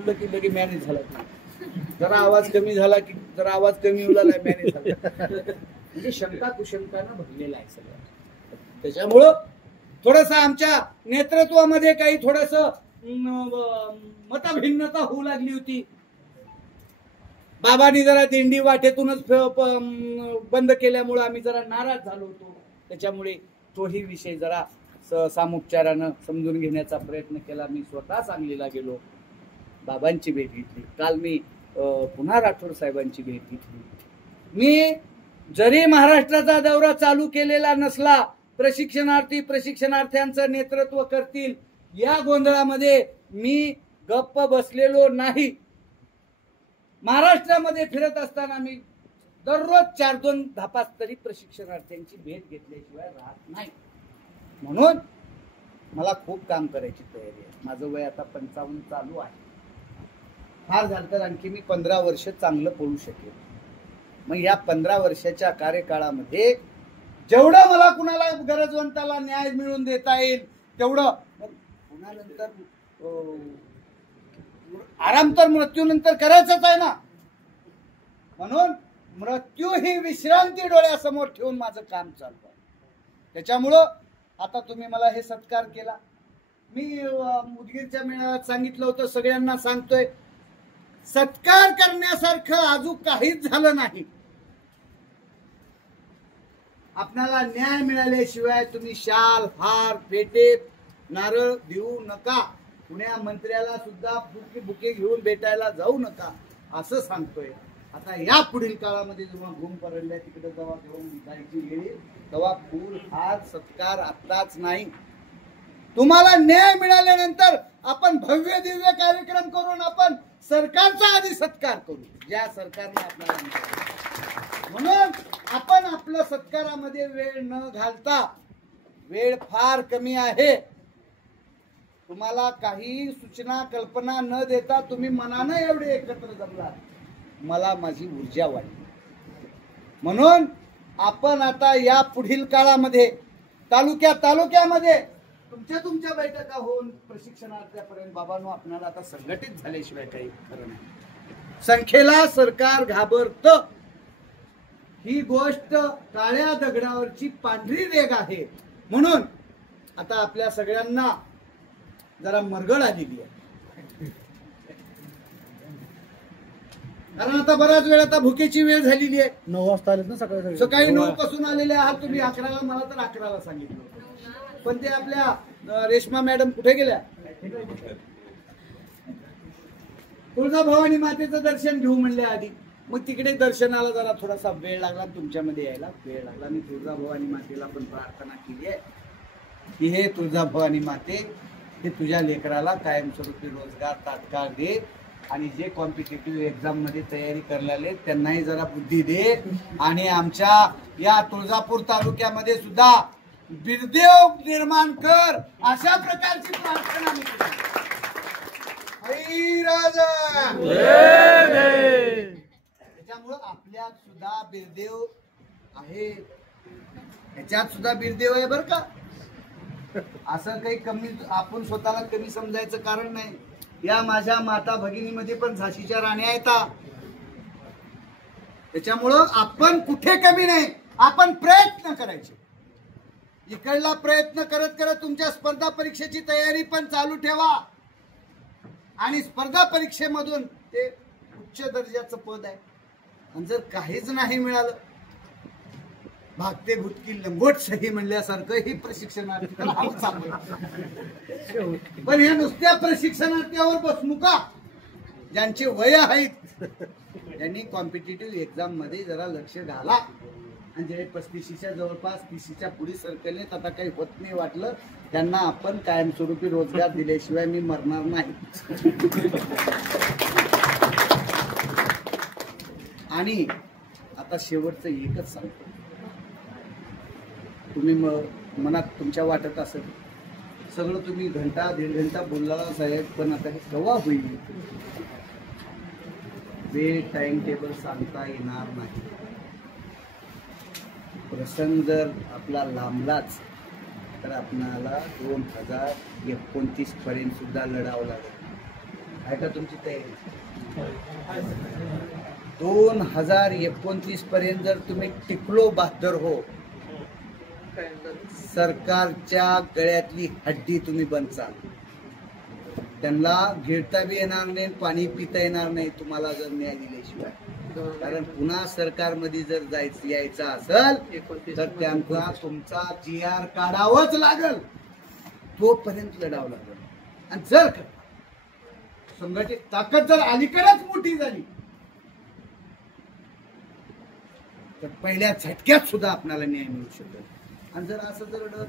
बोललं की लगे मॅनेज झाला, जरा आवाज कमी झाला की जरा आवाज कमी होऊ लागला मॅनेज झाला. म्हणजे शंका कुशंकानं भरलेला आहे सगळं. त्याच्यामुळं थोडस आमच्या नेतृत्वामध्ये काही थोडस मतभिन्नता होऊ लागली होती. बाबांनी जरा दिंडी वाटेतूनच बंद केल्यामुळे आम्ही जरा नाराज झालो होतो. त्याच्यामुळे तोही विषय जरा सामुपचारानं समजून घेण्याचा प्रयत्न केला. मी स्वतः सांगलीला गेलो, बाबांची भेट घेतली. काल मी पुन्हा राठोड साहेबांची भेट घेतली. मी जरी महाराष्ट्राचा दौरा चालू केलेला नसला, प्रशिक्षणार्थ्यांचं नेतृत्व करतील या गोंधळामध्ये मी गप्प बसलेलो नाही. महाराष्ट्रामध्ये फिरत असताना मी दररोज 4-2 धापास तरी प्रशिक्षणार्थ्यांची भेट घेतल्याशिवाय राहत नाही. म्हणून मला खूप काम करायची तयारी आहे. माझं वय आता 55 चालू आहे. फार झालं तर आणखी मी 15 वर्ष चांगलं पळू शकेल. मग या 15 वर्षाच्या कार्यकाळामध्ये जेवढं मला कुणाला गरजवंताला न्याय मिळवून देता येईल तेवढं. पुन्हा नंतर आराम तर मृत्यूनंतर करायचंच आहे ना. म्हणून मृत्यू ही विश्रांती डोळ्यासमोर ठेवून माझं काम चालू आहे. त्याच्यामुळं आता तुम्ही मला हे सत्कार केला. मी उदगीरच्या मेळाव्यात सांगितलं होतं, सगळ्यांना सांगतोय, सत्कार करण्यासारखं अजून काहीच झालं नाही. आपल्याला न्याय मिळाल्याशिवाय तुम्ही शाल, हार, पेटे, नारळ देऊ नका. पुण्या मंत्र्याला सुद्धा बुके घेऊन भेटायला जाऊ नका असं सांगतोय. आता या पुढील काळामध्ये जेव्हा घुम परडल्या तिकडे जेव्हा घेऊन जायची वेळ तेव्हा फूल, हार, सत्कार आत्ताच नाही. तुम्हाला न्याय मिळाल्यानंतर आपण भव्य दिव्य कार्यक्रम करून आपण सरकारचा आधी सत्कार करू, ज्या सरकारने आपल्याला. म्हणून आपण आपल्या सत्कारामध्ये वेळ न घालता, वेळ फार कमी आहे, तुम्हाला काही सूचना कल्पना न देता तुम्ही मनानं एवढे एकत्र जमला, मला माझी ऊर्जा वाढली. म्हणून आपण आता या पुढील काळामध्ये तालुक्यामध्ये तुमच्या बैठका होऊन प्रशिक्षणार्थ्यापर्यंत बाबांनो आपल्याला आता संघटित झाल्याशिवाय काही खरं नाही. संख्येला सरकार घाबरत, ही गोष्ट काळ्या दगडावरची पांढरी रेघ आहे. म्हणून आता आपल्या सगळ्यांना जरा मरगळ आलेली आहे. कारण आता बराच वेळ आता भुकेची वेळ झालेली आहे. 9 वाजता आलेत ना सकाळी 9 पासून आलेले आहात तुम्ही. 11ला, मला तर 11ला सांगितलं, पण ते आपल्या रेश्मा मॅडम कुठे गेल्या? तुळजाभवानी मातेचं दर्शन घेऊ म्हणले आधी. मग तिकडे दर्शनाला जरा थोडासा वेळ लागला, तुमच्यामध्ये यायला वेळ लागला. मी तुळजाभवानी मातेला पण प्रार्थना केली आहे की हे तुळजाभवानी माते, हे तुझ्या लेकराला कायमस्वरूपी रोजगार तात्काळ दे, आणि जे कॉम्पिटेटिव्ह एक्झाम मध्ये तयारी करलेले त्यांनाही जरा बुद्धी दे, आणि आमच्या या तुळजापूर तालुक्यामध्ये सुद्धा बिरदेव निर्माण कर, अशा प्रकारची प्रार्थना मी केली. त्याच्यामुळं आपल्यात सुद्धा बिरदेव आहे, ह्याच्यात सुद्धा बिरदेव आहे बरं का. असं काही कमी आपण स्वतःला कमी समजायचं कारण नाही. या माझ्या माता भगिनीमध्ये पण झाशीच्या राण्या आहेत. त्याच्यामुळं आपण कुठे कमी नाही, आपण प्रयत्न करायचे. इकडला प्रयत्न करत करत तुमच्या स्पर्धा परीक्षेची तयारी पण चालू ठेवा, आणि स्पर्धा परीक्षेमधून ते उच्च दर्जाचं पद आहे. आणि जर काहीच नाही मिळालं, भागते भुतकी लंगोट सही म्हणल्यासारखं ही प्रशिक्षणार्थी. पण हे नुसत्या प्रशिक्षणार्थ्यावर बसू का, ज्यांचे वय आहेत त्यांनी कॉम्पिटेटिव्ह एक्झाम मध्ये जरा लक्ष घाला. आणि जे 35च्या जवळपास 30च्या पुढे सरकले, आता काही होत नाही वाटलं, त्यांना आपण कायमस्वरूपी रोजगार दिल्याशिवाय मी मरणार नाही. आणि आता शेवटचं एकच सांगतो, तुम्ही मनात तुमच्या वाटत असेल सगळं तुम्ही घंटा 1.5 घंटा बोलला साहेब, पण आता हे केव्हा होईल? वेळ टाइम टेबल सांगता येणार नाही. प्रसंग जर आपला लांबलाच तर आपल्याला 2029 पर्यंत सुद्धा लढावं लागेल. आहे का तुमची तयारी? 2029 पर्यंत जर तुम्ही टिकलो बहादर हो, सरकारच्या गळ्यातली हड्डी तुम्ही बनचाल. त्यांना गिळता बी येणार नाही, पाणी पिता येणार नाही तुम्हाला जर न्याय दिल्याशिवाय. कारण पुन्हा सरकारमध्ये जर यायचं असेल तर त्यांना तुमचा GR काढावंच लागल, तोपर्यंत लढावं लागल. आणि जर संघटित ताकद जर अलीकडेच मोठी झाली तर पहिल्या झटक्यात सुद्धा आपल्याला न्याय मिळू शकेल. आणि जर असं जर